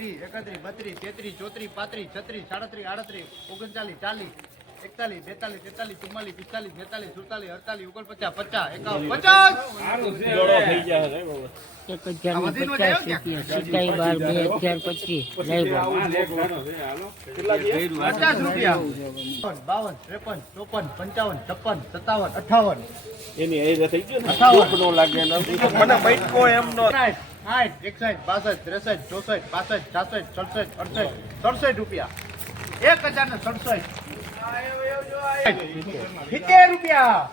30, 31, 32, 33, 34, 35, 36, 37, 38, 39, 40, 41, 42, 43, 44, 45, 46, 47, 48, 50 રૂપિયા 52, 53, 54, 55, 56, 57, 58 એની એ થઈ ગયો ને નો લાગે મને બૈઠકો એમ નો 60, 61, 62, 63, 64, 65, 66, 67, 68, 67 રૂપિયા 1067 70 રૂપિયા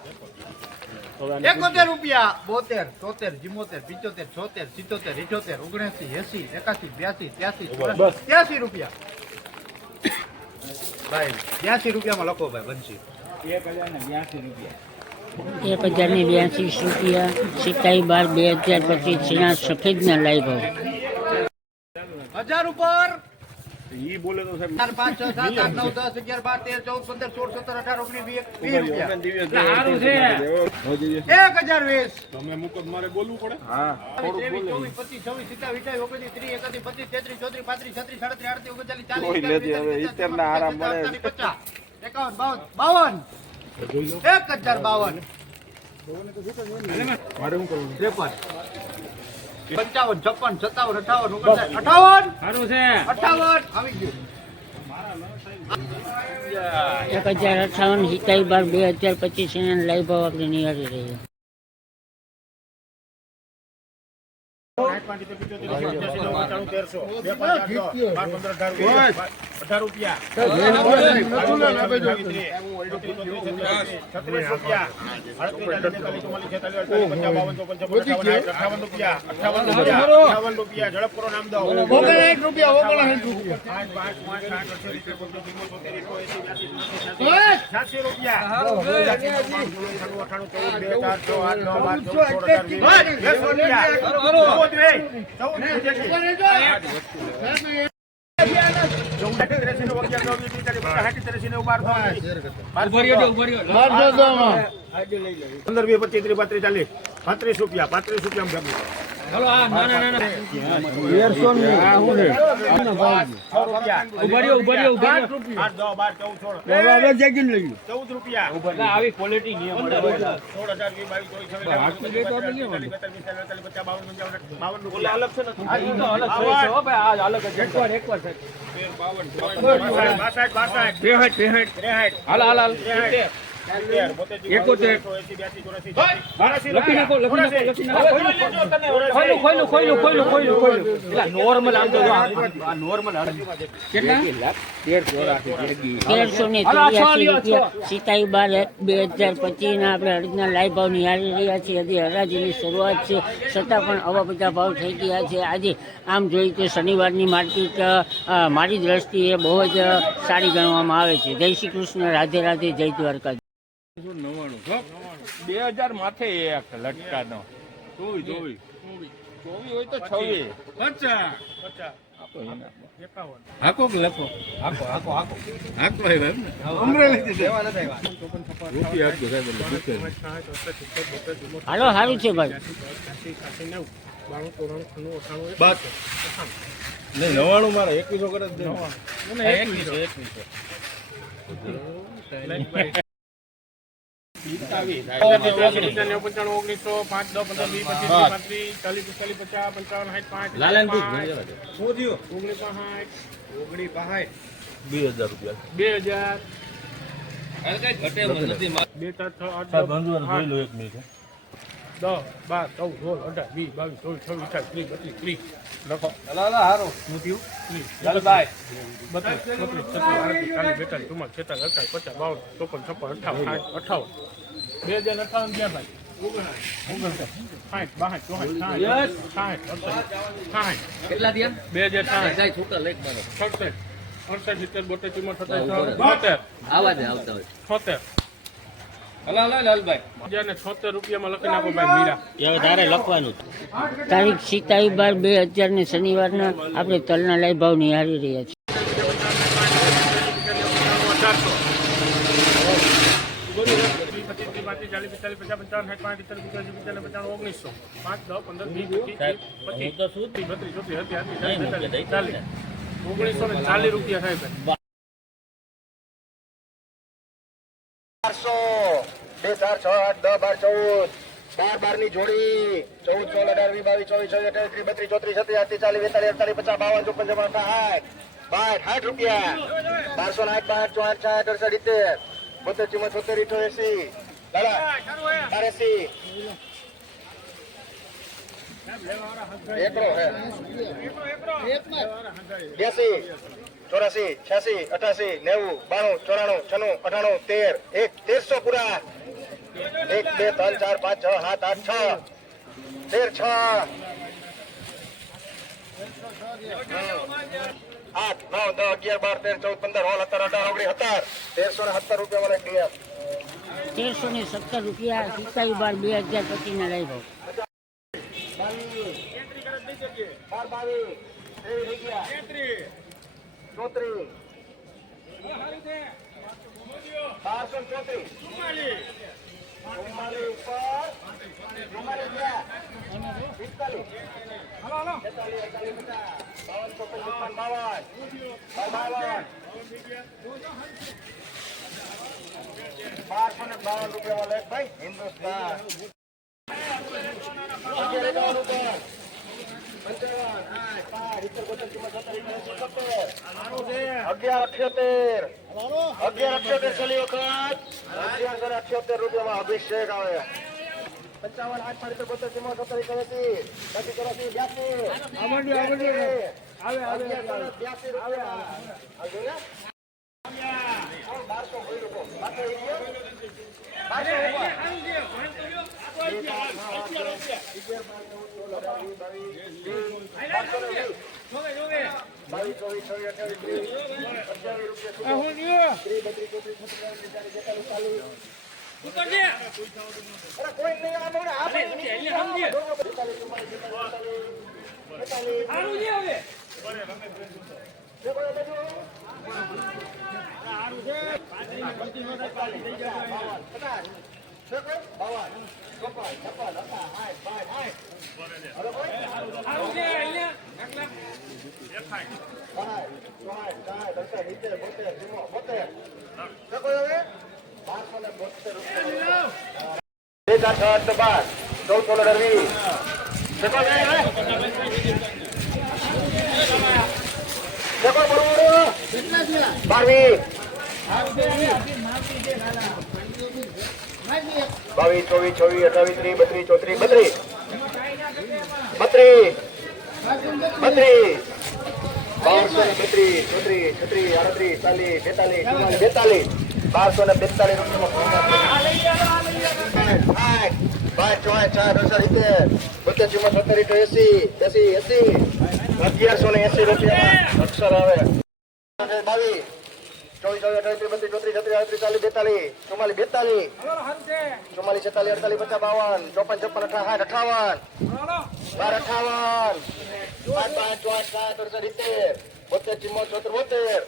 71 રૂપિયા 72, 73, 74, 75, 76, 77, 78, 79, 80, 81, 82, 83, 83 રૂપિયા ભાઈ 82 રૂપિયામાં લખો ભાઈ બનશી 1082 રૂપિયા 27/12/2025 સફેદ ના લાઈવ 1000 ઉપર ઈ બોલે તો સાહેબ 4, 5, 6, 7, 8, 9, 10, 11, 12, 13, 14, 15, 16, 17, 18, 19, 20 રૂપિયા સારું છે 1020 તમે મુકત મારે બોલવું પડે હા 23, 24, 25, 26, 27, 28, 29, 30, 31, 32, 33, 34, 35, 36, 37, 38, 39, 40, 41, 42, 43, 51, 52 મારે શું કરવું 53, 55, 56, 57, 58, 59, 58 સારું છે 58 આવી ગયું 1058 27/12/2025 લાઈવ ભાવ આપણે નિહાળી રહ્યા 18 રૂપિયા ઝડપ કરો નામ દો 59 રૂપિયા 86 રૂપિયા 35 રૂપિયા 35 આવી ક્વોલિટી નિયમ 27/12/2025 ના આપણે અડીના લાઈવ ભાવ નિહાળી રહ્યા છીએ. હજી હરાજીની શરૂઆત છે છતાં પણ આવા બધા ભાવ થઈ ગયા છે. આજે આમ જોઈએ તો શનિવારની માર્કેટ મારી દ્રષ્ટિએ બહુ જ સારી ગણવામાં આવે છે. જય શ્રી કૃષ્ણ, રાધે રાધે, જય દ્વારકા. 2000 માથે એક લટકાનો 24 હોય તો 26 હાકો લખો હાલો સારું છે ભાઈ 99 મારા 21 કરે જ 76 રૂપિયામાં લખી નાખો ભાઈ મીરા તારે લખવાનું તારીખ 27/12/2000 શનિવારના આપણે તલના લાઈવ ભાવ નિહાળી રહ્યા છીએ. 30, 40, 45, 50, 55, 60, 65, 70, 75, 1900, 5, 10, 15, 20, 25, 30, 40, 2, 4, 6, 8, 10, 12, 14, 12 ની જોડી 14, 16, 18, 20, 22, 24, 26, 28, 32, 33, 34, 35, 40, 41, 52, 53, 54, 55, 60 રૂપિયા 1208, 12, 68, 68, 84, 86, 90, 92, 94, 96, 1300 પૂરા 1, 2, 3, 4, 5, 6, 7, 8, 6, 8, 9, 10, 11, 12, 13, 14, 15, 16, 17, 18, 19, 17, 1317 રૂપિયા મને ક્લિયર 1317 રૂપિયા 27/12/2025 ના લાઈવ ભાવ 34, 1252 રૂપિયા વાલે ભાઈ હિન્દુસ્તાન 1178 છેલ્લી વખત 1178 રૂપિયામાં અભિષેક આવે 55, 8, 1180 રૂપિયા અક્ષર આવે 22, 24, 28, 32, 33, 34, 45, 44, 46, 47, 48, 50, 52, 54,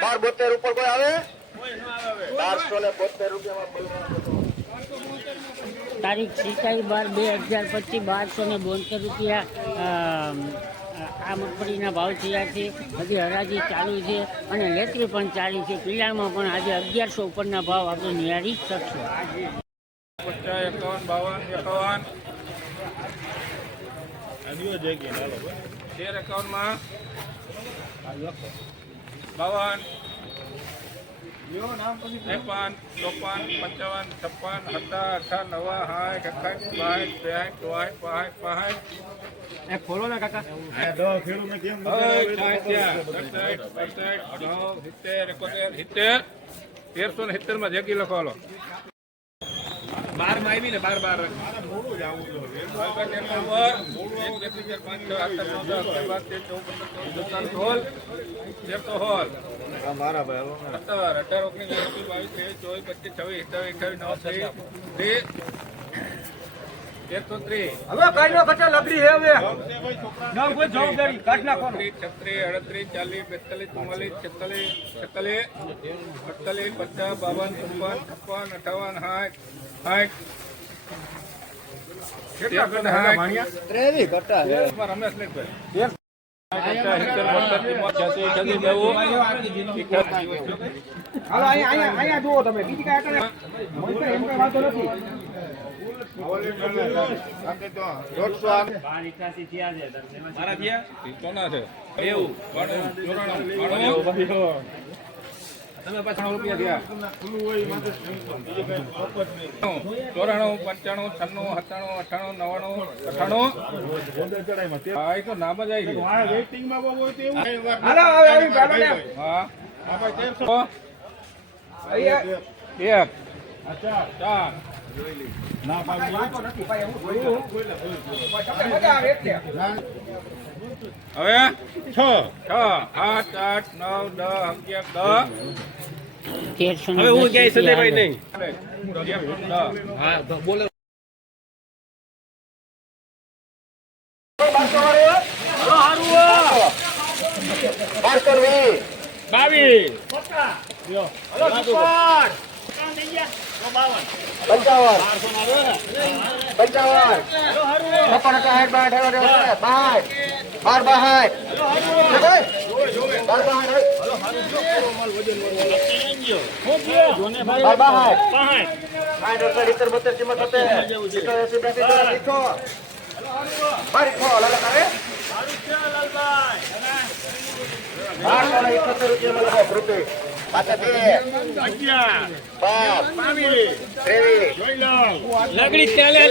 12 ઉપર કોઈ આવે 1272 રૂપિયામાં તારીખ 27/12/2025 1272 રૂપિયા આ મગફળીના ભાવ થયા છે. હજી હરાજી ચાલુ છે અને લેતરી પણ ચાલી છે. પીળામાં પણ આજે 1100 ઉપરના ભાવ આપણે નિહાળી શકશું. 50, 51, 52, 13, 51 52, 53, 54, 55, 56, 57, 58, 59, 60, 65, 1370 માં જગી લખો હાલો 12 માં આવી ને 12 મારા ભાઈ 18, 19, 20, 22, 23, 24, 25, 26, 27, 28, 29, 30, 1303 હવે કાઈ નો કટા લબડી હે હવે ના કોઈ જવાબદારી કાઢ નાખો 36, 38, 40, 42, 44, 46, 47, 48, 50, 52, 53, 54, 58, 60 કેટલા કટા હતા ભાણિયા? ત્રેવી ઘટા હે રમેશ ને હાલો અહીંયા જુઓ તમે બીજી કઈ આટા એમ કઈ વાંધો નથી. મારા થયા? કોના છે? એવું. 94. તમે 95 રૂપિયા થયા. 94, 95, 96, 97, 98, 99, 98. હા, એ તો નામ જ આવી ગયું. હાલો આવી હા એક ચાર હવે 6, 8, 9, 10, 11, 10. 1310 હવે હું ક્યાંય સંજયભાઈ નહીં. હા બોલો. બારસો વીસ 22. લગડી ચાલે.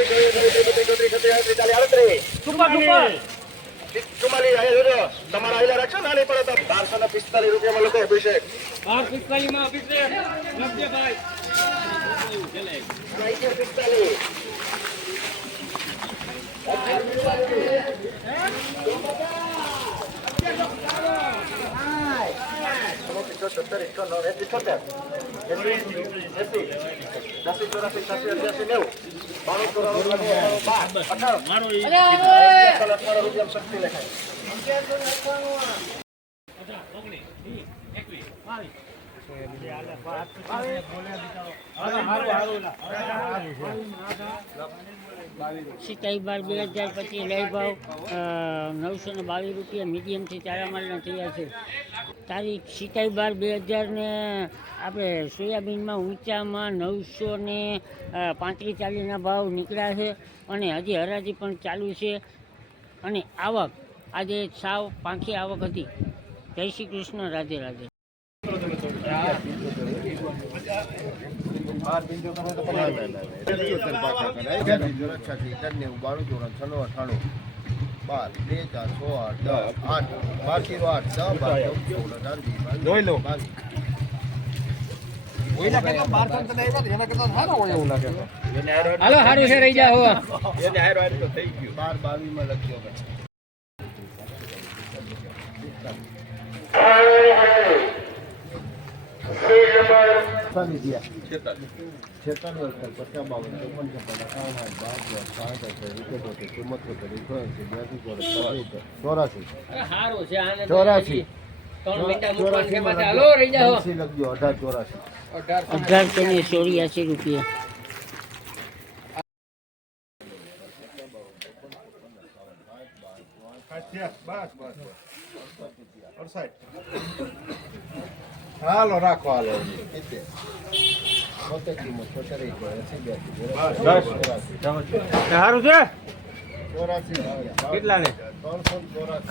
તમારા આયલા રાખશો નાની પડે તો 1245 રૂપિયામાં લોકો અભિષેક 45 માં અભિષેક લખજે ભાઈ. 45. સિતાઈ બાર 2025 લઈ ભાવ 922 રૂપિયા મીડિયમથી ચારા માલના થયા છે. તારીખ સિતાઈ બાર 2000 ને આપણે સોયાબીનમાં ઊંચામાં 935-40ના ભાવ નીકળ્યા છે અને હજી હરાજી પણ ચાલુ છે અને આવક આજે સાવ પાંખી આવક હતી. જય શ્રી કૃષ્ણ, રાધે રાધે. જોઈ લો. હાલો સારું છે રહી જાઓ. એને હારો તો થઈ ગયું 12-22 માં લખ્યો ચોરાસી 1884 રૂપિયા. હાલો રાખો હાલો સારું છે. કેટલા ને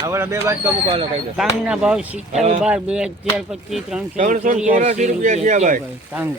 આવડા બે બાજકા મૂકવાનો કહી દો. કાંગના ભાવ 47 12 2025 384 રૂપિયા છે ભાઈ. કાંગ